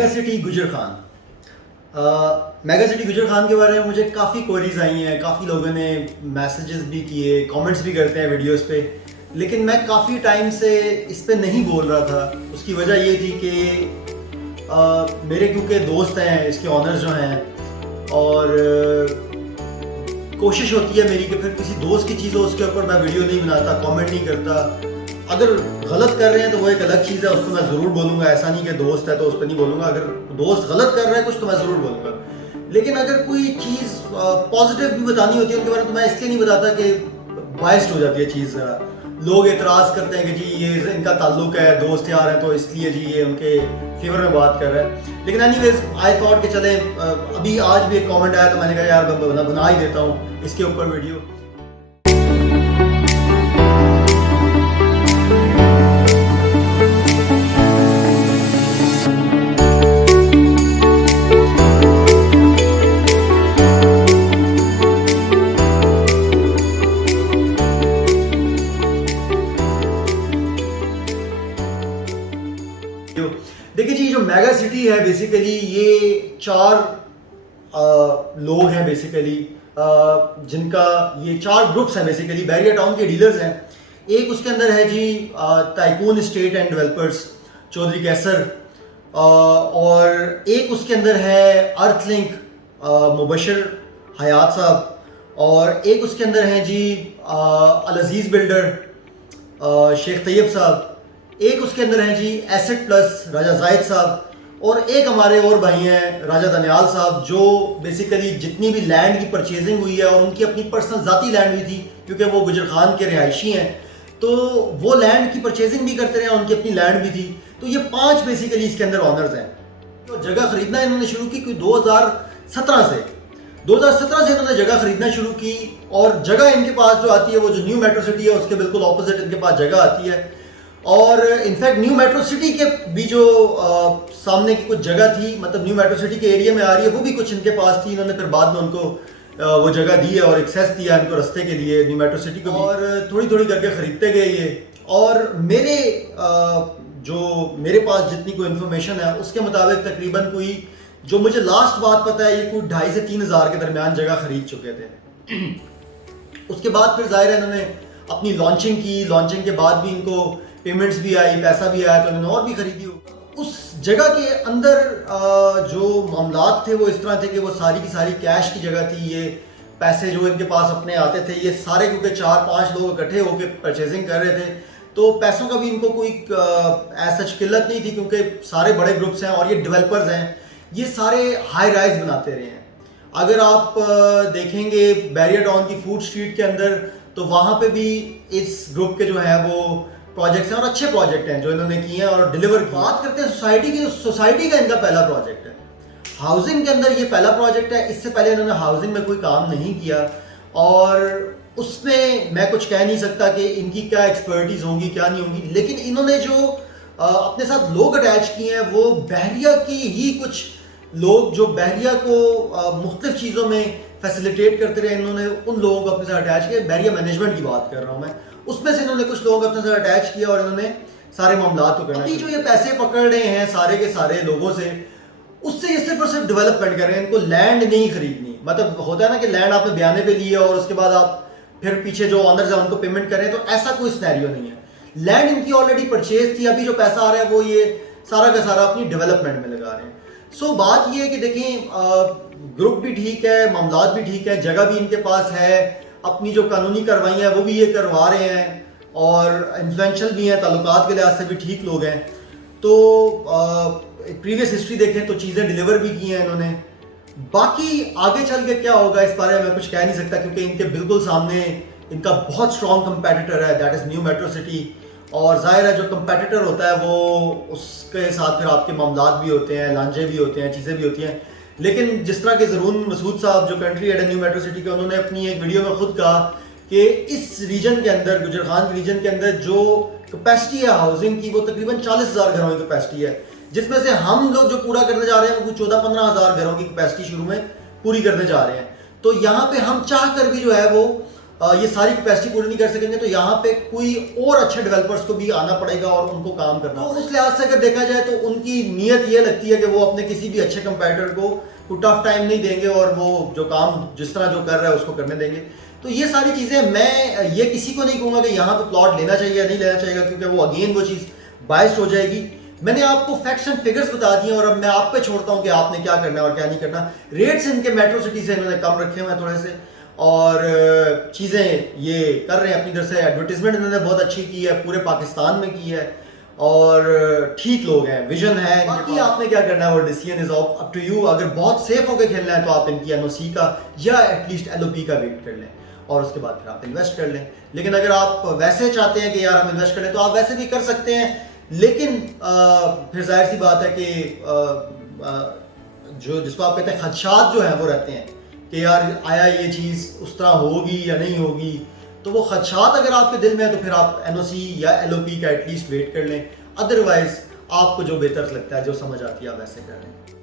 Mega city गुजर Khan. Mega city गुजर खान के बारे में मुझे काफ़ी क्वेरीज आई हैं, काफ़ी लोगों ने मैसेजेस भी किए, कमेंट्स भी करते हैं वीडियोस पे, लेकिन मैं काफ़ी टाइम से इस पे नहीं बोल रहा था। उसकी वजह ये थी कि मेरे क्योंकि दोस्त हैं इसके ऑनर्स जो हैं, और कोशिश होती है मेरी कि फिर किसी दोस्त की चीज़ हो उसके ऊपर मैं वीडियो नहीं बनाता, कमेंट नहीं करता। अगर गलत कर रहे हैं तो वो एक अलग चीज़ है, उसको मैं ज़रूर बोलूँगा। ऐसा नहीं कि दोस्त है तो उस पर नहीं बोलूँगा। अगर दोस्त गलत कर रहा है कुछ तो मैं ज़रूर बोलूँगा, लेकिन अगर कोई चीज़ पॉजिटिव भी बतानी होती है उनके बारे में तो मैं इसलिए नहीं बताता कि बाइस्ड हो जाती है चीज़। लोग एतराज़ करते हैं कि जी ये इनका ताल्लुक है, दोस्त यार हैं तो इसलिए जी ये उनके फेवर में बात कर रहा है। लेकिन एनीवेज आई थॉट कि चले, अभी आज भी एक कमेंट आया तो मैंने कहा यार बना ही देता हूँ इसके ऊपर वीडियो। देखिए जी, जो मेगा सिटी है बेसिकली ये 4 लोग हैं बेसिकली, जिनका ये 4 ग्रुप्स हैं बेसिकली। बैरिया टाउन के डीलर्स हैं। एक उसके अंदर है जी Tycoon estate and developers Chaudhry Qaiser, और एक उसके अंदर है अर्थलिंक मुबशर हयात साहब, और एक उसके अंदर हैं जी अल अजीज़ बिल्डर शेख तैयब साहब, एक उसके अंदर हैं जी एसेट प्लस राजा जाहिद साहब, और एक हमारे और भाई हैं राजा दनियाल साहब, जो बेसिकली जितनी भी लैंड की परचेजिंग हुई है, और उनकी अपनी पर्सनल ज़ाती लैंड भी थी क्योंकि वो गुजर खान के रिहायशी हैं, तो वो लैंड की परचेजिंग भी करते रहे, उनकी अपनी लैंड भी थी। तो ये 5 बेसिकली इसके अंदर ऑनर्स हैं। तो जगह खरीदना इन्होंने शुरू की कोई 2017 से 2017 से इन्होंने जगह खरीदना शुरू की, और जगह इनके पास जो आती है वो जो न्यू मेट्रो सिटी है उसके बिल्कुल ऑपोजिट इनके पास जगह आती है। और इनफैक्ट न्यू मेट्रो सिटी के भी जो सामने की कुछ जगह थी, मतलब न्यू मेट्रो सिटी के एरिया में आ रही है, वो भी कुछ इनके पास थी। इन्होंने फिर बाद में उनको वो जगह दी है और एक्सेस दिया इनको रास्ते के लिए न्यू मेट्रो सिटी को, और थोड़ी थोड़ी करके ख़रीदते गए ये। और मेरे पास जितनी कोई इन्फॉर्मेशन है उसके मुताबिक तकरीबन कोई, जो मुझे लास्ट बात पता है, ये कोई 2,500 से 3,000 के दरमियान जगह खरीद चुके थे। उसके बाद फिर जाहिर है इन्होंने अपनी लॉन्चिंग की। लॉन्चिंग के बाद भी इनको पेमेंट्स भी आई, पैसा भी आया, तो इन्होंने और भी खरीदी हो। उस जगह के अंदर जो मामलात थे वो इस तरह थे कि वो सारी की सारी कैश की जगह थी। ये पैसे जो इनके पास अपने आते थे, ये सारे क्योंकि 4-5 लोग इकट्ठे होकर परचेजिंग कर रहे थे, तो पैसों का भी इनको कोई ऐसा किल्लत नहीं थी, क्योंकि सारे बड़े ग्रुप्स हैं और ये डेवलपर्स हैं। ये सारे हाई राइज बनाते रहे हैं। अगर आप देखेंगे बैरिया टाउन की फूड स्ट्रीट के अंदर, तो वहाँ पे भी इस ग्रुप के जो है वो प्रोजेक्ट्स हैं, और अच्छे प्रोजेक्ट हैं जो इन्होंने किए हैं और डिलीवर किए। बात करते हैं सोसाइटी की, सोसाइटी का इनका पहला प्रोजेक्ट है। हाउसिंग के अंदर ये पहला प्रोजेक्ट है। इससे पहले इन्होंने हाउसिंग में कोई काम नहीं किया, और उसमें मैं कुछ कह नहीं सकता कि इनकी क्या एक्सपर्टीज होंगी क्या नहीं होंगी, लेकिन इन्होंने जो अपने साथ लोग अटैच किए हैं वो बहरिया की ही कुछ लोग, जो बहरिया को मुख्तलिफ चीज़ों में फैसिलिटेट करते रहे, इन्होंने उन लोगों को अपने साथ अटैच किया। बहरिया मैनेजमेंट की बात कर रहा हूँ मैं, उसमें से इन्होंने कुछ लोग अपने साथ अटैच किया और इन्होंने सारे मामलात को करना। अभी जो ये पैसे पकड़ रहे हैं सारे के सारे लोगों से, उससे ये सिर्फ और सिर्फ डेवलपमेंट कर रहे हैं। इनको लैंड नहीं खरीदनी। मतलब होता है ना कि लैंड आपने बयाने पे लिया और उसके बाद आप फिर पीछे जो ऑनर्स हैं उनको पेमेंट कर रहे हैं, तो ऐसा कोई सिनेरियो नहीं है। लैंड इनकी ऑलरेडी परचेज थी। अभी जो पैसा आ रहा है वो ये सारा का सारा अपनी डेवलपमेंट में लगा रहे हैं। सो बात ये है कि देखें, ग्रुप भी ठीक है, मामलात भी ठीक है, जगह भी इनके पास है, अपनी जो कानूनी कार्रवाइयाँ वो भी ये करवा रहे हैं, और इन्फ्लुएंशियल भी हैं, ताल्लुकात के लिहाज से भी ठीक लोग हैं। तो प्रीवियस हिस्ट्री देखें तो चीज़ें डिलीवर भी की हैं इन्होंने। बाकी आगे चल के क्या होगा इस बारे में मैं कुछ कह नहीं सकता, क्योंकि इनके बिल्कुल सामने इनका बहुत स्ट्रॉन्ग कंपेटिटर है, that is new metro city. और जाहिर है जो कंपेटिटर होता है वो उसके साथ फिर आपके मामलात भी होते हैं, लांझे भी होते हैं, चीज़ें भी होती हैं। लेकिन जिस तरह के ज़रून मसूद साहब जो कंट्री हेड है न्यू मेट्रो सिटी के, उन्होंने अपनी एक वीडियो में खुद कहा कि इस रीजन के अंदर, गुजर खान रीजन के अंदर जो कैपेसिटी है हाउसिंग की वो तकरीबन 40,000 घरों की कैपेसिटी है, जिसमें से हम लोग जो पूरा करने जा रहे हैं वो 14-15 हज़ार घरों की कैपेसिटी शुरू में पूरी करने जा रहे हैं। तो यहाँ पे हम चाह कर भी जो है वो ये सारी कैपेसिटी पूरी नहीं कर सकेंगे तो यहाँ पे कोई और अच्छे डेवलपर्स को भी आना पड़ेगा और उनको काम करना। तो उस लिहाज से अगर देखा जाए तो उनकी नीयत ये लगती है कि वो अपने किसी भी अच्छे कंपैटिटर को टफ टाइम नहीं देंगे और वो जो काम जिस तरह जो कर रहा है उसको करने देंगे। तो ये सारी चीज़ें मैं ये किसी को नहीं कहूँगा कि यहाँ पे प्लॉट लेना चाहिए या नहीं लेना चाहिए, क्योंकि वो अगेन वो चीज़ बायस्ड हो जाएगी। मैंने आपको फैक्ट्स एंड फिगर्स बता दिए और अब मैं आप पे छोड़ता हूँ कि आपने क्या करना है और क्या नहीं करना। रेट्स इनके मेट्रो सिटी से इन्होंने कम रखे हुए हैं थोड़े से, और चीज़ें ये कर रहे हैं अपनी तरफ से। एडवर्टीजमेंट इन्होंने बहुत अच्छी की है, पूरे पाकिस्तान में की है, और ठीक लोग हैं, विजन है। बाकी आपने क्या करना है वो decision is up to you. अगर बहुत सेफ होकर खेलना है तो आप इनकी एनओसी का या एटलीस्ट एलओपी का वेट कर लें और उसके बाद फिर आप इन्वेस्ट कर लें। लेकिन अगर आप वैसे चाहते हैं कि यार हम इन्वेस्ट करें तो आप वैसे भी कर सकते हैं, लेकिन फिर जाहिर सी बात है कि जो जिसको आप कहते हैं खदशात जो हैं वो रहते हैं कि यार आया ये चीज़ उस तरह होगी या नहीं होगी। तो वो खदशात अगर आपके दिल में है तो फिर आप एनओसी या एलओपी का एटलीस्ट वेट कर लें। अदरवाइज आपको जो बेहतर लगता है, जो समझ आती है, आप वैसे कर लें।